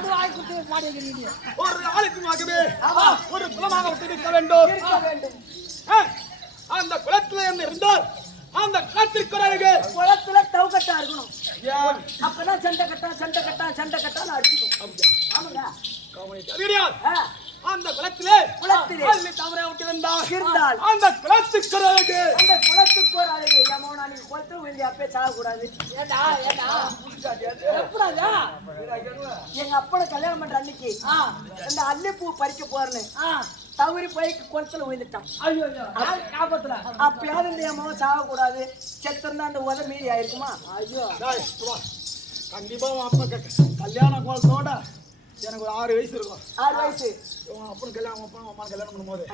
வந்து வாய் குத்து மாட்டேங்கிறீங்க. ஒரு ஆளுக்கு மகவே ஒரு குலமாக இருக்க வேண்டும். அந்த குலத்துல என்ன இருந்தால் அந்த குலத்திற்கு குளத்துல தவுக்கட்டா இருக்கணும். அப்பதான் சண்டை கட்டான்னு அடிச்சுக்கும். ஆமாங்க. அந்த குளத்திலே தாமரை இருந்தால் அந்த குளத்துக்கு ஒரு அழகு. யமுனா நீ குளத்துல விழுந்து அப்பே சாகக்கூடாது. எங்க அப்பனை கல்யாணம் பண்ற அன்னைக்கு அந்த அல்லிப்பூ பறிக்க போறேன்னு தவறி போய் குளத்துல விழுந்துட்டான். அப்பயாவது இந்த அம்மாவும் சாகக்கூடாது. செத்திருந்தா அந்த உத மீறி ஆயிருக்குமா? ஐயோ கண்டிப்பா அப்பா கல்யாண குளத்தோட எனக்கு ஒரு 6 வயசு இருக்கும். 6 வயசு அப்பனும் கல்யாணம் அம்மா கல்யாணம் பண்ணும்போது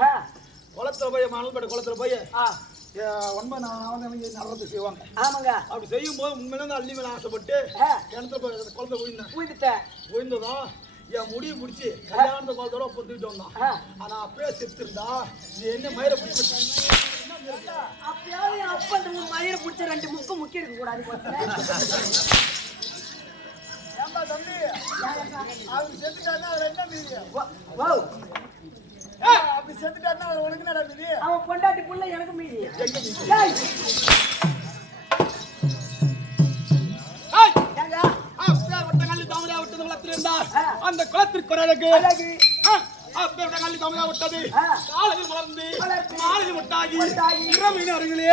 குளத்துல போய் மணல்பேட்டை குளத்துல போய் 9 நடந்து செய்வாங்க. ஆமாங்க. அப்படி செய்யும் போது உண்மையில அள்ளி மேல ஆசைப்பட்டு கிணத்துல குளத்துல விழுந்ததும் என் முடிய முடிச்சு கல்யாணத்தை குளத்தோட பொறுத்துக்கிட்டு வந்தான். ஆனா அப்பயே செத்துருந்தா நீ என்ன மயிரை பிடிச்சி அப்பயாவது அப்ப அந்த மயிரை பிடிச்ச 2 முக்கு முக்கி இருக்க கூடாது. அப்படி செத்துட்டாருன்னா உனக்கு நடக்குது. அவன் பொண்டாட்டி புள்ள எனக்கு மீறி அந்த குளத்திற்கு ஒரு அழகு. கல்லி தமிழா விட்டது காலையில் மலர்ந்து மாலையில் முட்டாகி இரவின் அருகிலே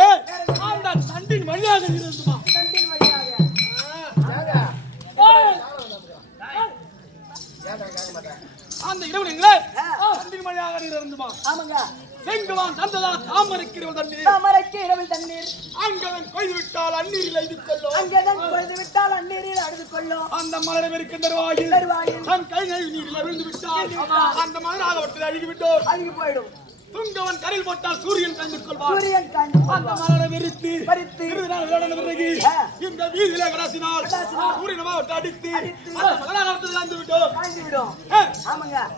அந்த தண்டின் வழியாக இருந்துமா. அந்த இரவுங்களே தண்டின் வழியாக இருந்துமா. ஆமாங்க. செங்குவான் தந்ததா தாமரைக்கு இரவில் தண்ணீர் அங்கவன் கொய்து விட்டால் அந்நீரில் அழுது கொள்ளும். அந்த மலரை வெறுக்கின்ற வாயில் தன் கைகளை நீரில் விழுந்து விட்டால் அந்த மலராக அழுகி விட்டோம், அழுகி போயிடும். துங்கவன் கரையில் போட்டால் சூரியன் கண்டு கொள்வார். அந்த மலரை வெறுத்து பிறகு இந்த வீதியில கடாசினால் சூரியன் அடித்து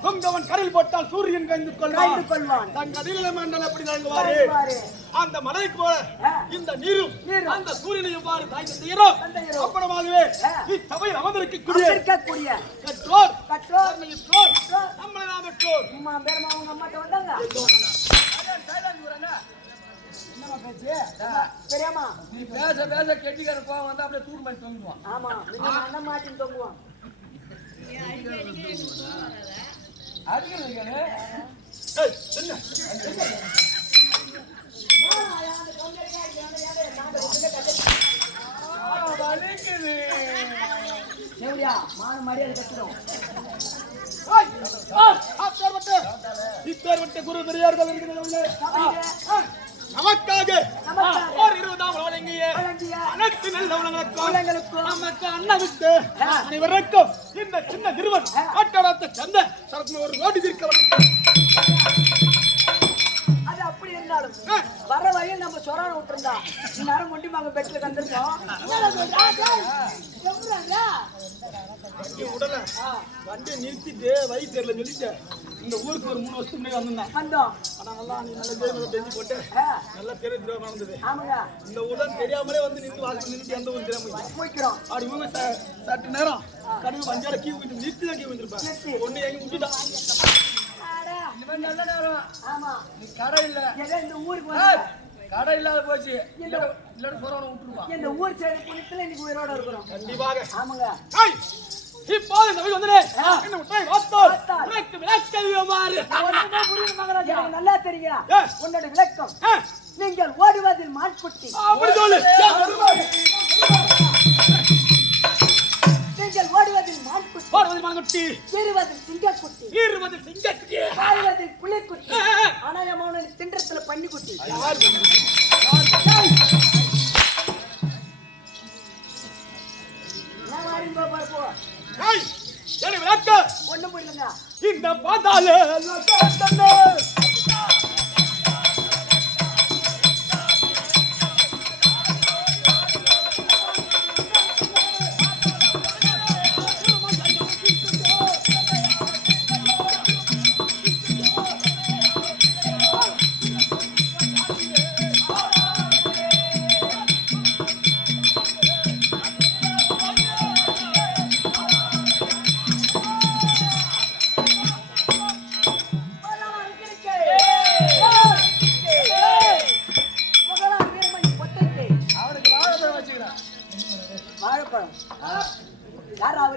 துங்கவன் கரையில் போட்டால் சூரியன் கண்டு கொள்வான். தன் கதிரில மண்டல் எப்படி தாங்குவாரு அந்த மலைக்கு போல இந்த நீரும் அந்த சூரியனை எவ்வாறு தாய் தந்தையரோ அப்புறமாகவே இச்சபையில் அமர்ந்திருக்கக்கூடிய கற்றோர் நம்மளை நாம் பெற்றோர் அம்மாட்ட வந்தாங்க. தெரியாமா நீ பேச கெட்டிக்கார கோவம் வந்து அப்படியே தூக்கு மாதிரி தொங்குவான். ஆமா அண்ணன் மாட்டின்னு தொங்குவான். அடிக்கிறது மான மரியாதை கட்டுறோம். குரு பெரியார்கள் நமக்காக அனைத்து நல்லவர்களுக்கும் நமக்கு அண்ணனுக்கு அனைவருக்கும் இந்த சின்ன நிறுவன் ஆட்டோடத்தை சந்த சரத்துல ஒரு ரோடி தீர்க்க அது அப்படி இருந்தாலும் வர வழியில் நம்ம சொரான விட்டுருந்தா இந்நேரம் முண்டிமாங்க பெட்ல கண்டிருக்கோம். உடல வண்டி நிறுத்திட்டு வழி தெரியல சொல்லிட்டு இந்த ஊருக்கு ஒரு 3 வருஷத்துக்கு முன்னாடி வந்தோம். ஆனா நல்லா நீ நல்ல பேர் தெரிஞ்சு போட்டு நல்லா தெரிஞ்சு நடந்தது. ஆமாங்க. இந்த ஊர்ல தெரியாமலே வந்து நின்று வாசல் நின்று எந்த ஊர் தெரியாம போய்க்கிறோம். அப்படி இவங்க சற்று நேரம் கடுகு வஞ்சால கீ ஊற்றி நிறுத்தி தான் கீ வந்துருப்பேன். ஒண்ணு எங்க விட்டுட்டான். நல்ல நேரம். ஆமா நீ கடை இல்ல இந்த ஊருக்கு கடை இல்லாத போச்சு. இல்ல சொரவனை விட்டுருவான். இந்த ஊர் சைடு புனித்துல இன்னைக்கு உயிரோட இருக்கிறோம். கண்டிப்பாக. ஆமாங்க. இப்போது இந்த வழி வந்தனே என்ன முட்டை வாஸ்தோர் உனக்கு விளக்கவியோ மாறு ஒண்ணுமே புரியல மகராஜா. நல்லா தெரியுங்க உன்னோட விளக்கம். நீங்கள் ஓடுவதில் மான்குட்டி. அப்படி சொல்லு. நீங்கள் ஓடுவதில் மான்குட்டி. ஓடுவதில் மான்குட்டி. ஏறுவதில் சிங்கக்குட்டி. ஆடுவதில் புலிக்குட்டி. ஆனா எமோன திண்டத்துல பன்னிக்குட்டி. நான் வாரின் போ. என்ன விளக்க ஒண்ணும் புரியலங்க. இந்த பாதாள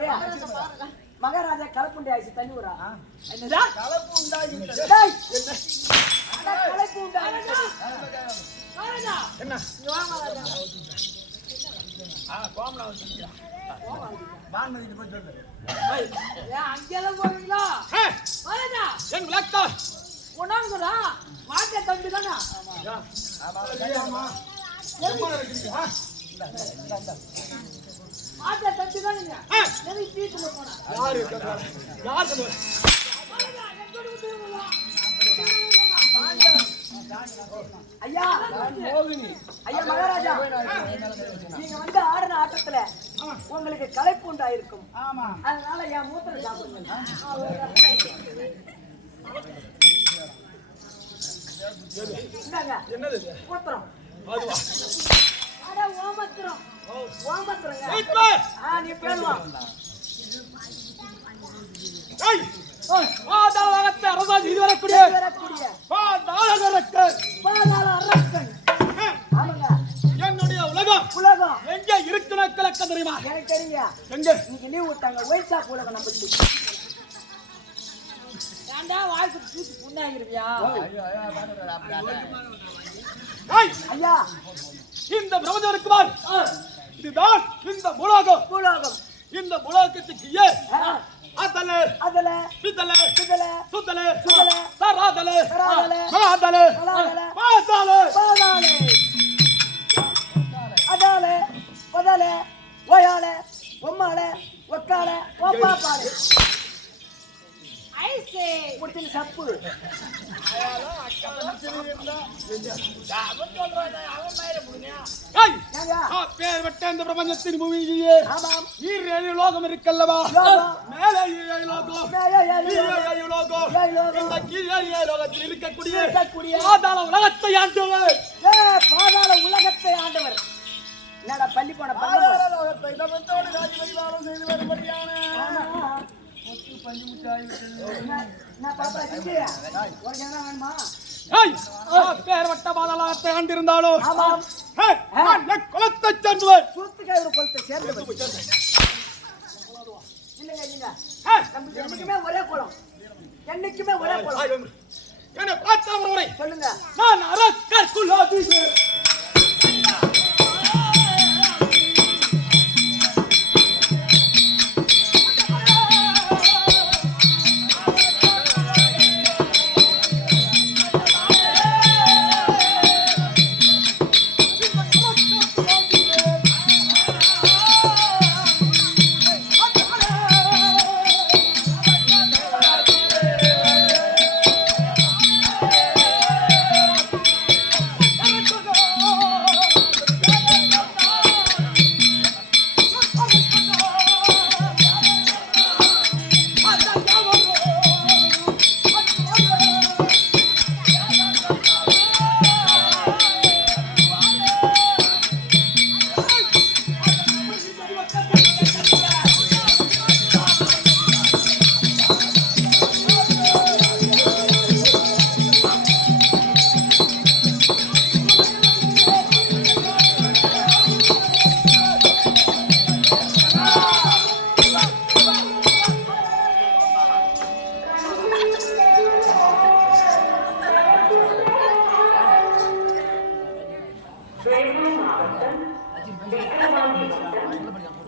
அவரே மகாராஜா கலப்புண்டி ஆயிடுச்சு தண்ணி ஊரா என்னடா கலப்பு உண்டாகி டேய் அட கலப்பு உண்டாயிடுச்சு மகாராஜா என்ன இங்க வா மகாராஜா கோமலா வந்துடா பான்மதி போய் சொல்லு ஏன் அங்கெல்லாம் போவீங்களா மகாராஜா என் விளக்கா ஒண்ணாங்கடா வாட்டை தம்பி தானா வாட்டை தம்பி தானுங்க எதுக்கு வீட்டுல போனா யார் ஐயா மோகினி ஐயா மகாராஜா நீங்க வந்து ஆடின ஆட்டத்துல உங்களுக்கு களைப்பு உண்டாயிருக்கும் ஆமா அதனால என் மூத்திரம் சாப்பிடுங்க இந்தாங்க என்னது மூத்திரம் அதுவா அட ஓமத்திரம் ஓமத்திரங்க வெயிட் நீ பேருவா ஏய் பாதாளத்தை அரசாதி இதுவரக்கூடிய வரக்கூடிய பாதாளரக்க பாதாள அரக்கன் ஆமாங்க என்னுடைய உலகம் உலகம் எங்க இருக்குன கிழக்க தெரியுமா எனக்கு தெரியுங்க எங்க இன்னைக்கு லீவ் விட்டாங்க ஒயிட் ஷாப் உலகம் நம்பிட்டு ஏண்டா வாய்க்கு தூக்கி புண்ணாகிருவியா ஏய் ஐயா இந்த பிரபஞ்சம் இருக்குமால் இதுதான் இந்த உலகம் உலகம் இந்த உலகத்துக்கு ஏ அதல அதுல பிதல இதுல சுதல சுதல தராதல தராதல மகாதல மகாதல பாதாள பாதாளே அதாலே பதாலே ஓயாலே ஒம்மாலே ஒக்காலே ஒப்பாப்பாலே ஐசே முடிச்சு சப்பு ஏய் ஏங்க பேர் வட்ட இந்த பிரபஞ்சத்தின் பூமியிலே ஆமாம் ஈரேழு லோகம் இருக்கல்லவா லோகம். மேலே ஈரேழு லோகம் மேலே ஏழு கீழே லோகம். ஏழு லோகம் ஏழு லோகம். இந்த கீழே ஏழு லோகத்தில் இருக்கக்கூடிய இருக்கக்கூடிய பாதாள உலகத்தை ஆண்டவர் பாதாள உலகத்தை ஆண்டவர் என்னடா பள்ளி போன பாதாளத்தை தமத்தோடு ராஜி பரிவாரம் செய்து வரும்படியான நான் பாப்பா சிங்கியா உனக்கு என்ன வேணுமா ஏய் பேர் வட்ட பாதாளத்தை ஆண்டிருந்தாலும் ஆமாம் குலத்தை சேர்ந்தவர் சுருத்துக்காய் ஒரு கொலத்தை சேர்ந்து இல்லைங்க இல்லைங்க நமக்கு என்னைக்குமே ஒரே குளம் என்னைக்குமே ஒரே குளம் என்ன பார்த்த முறை சொல்லுங்க நான் அரக்கர் குலாதிபதி வேலூர் மாவட்டம் விக்கிரவாண்டி வட்டம்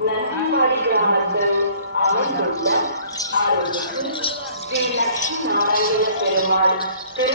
நன்மாடி கிராமத்தில் அமைந்துள்ள அருள்மிகு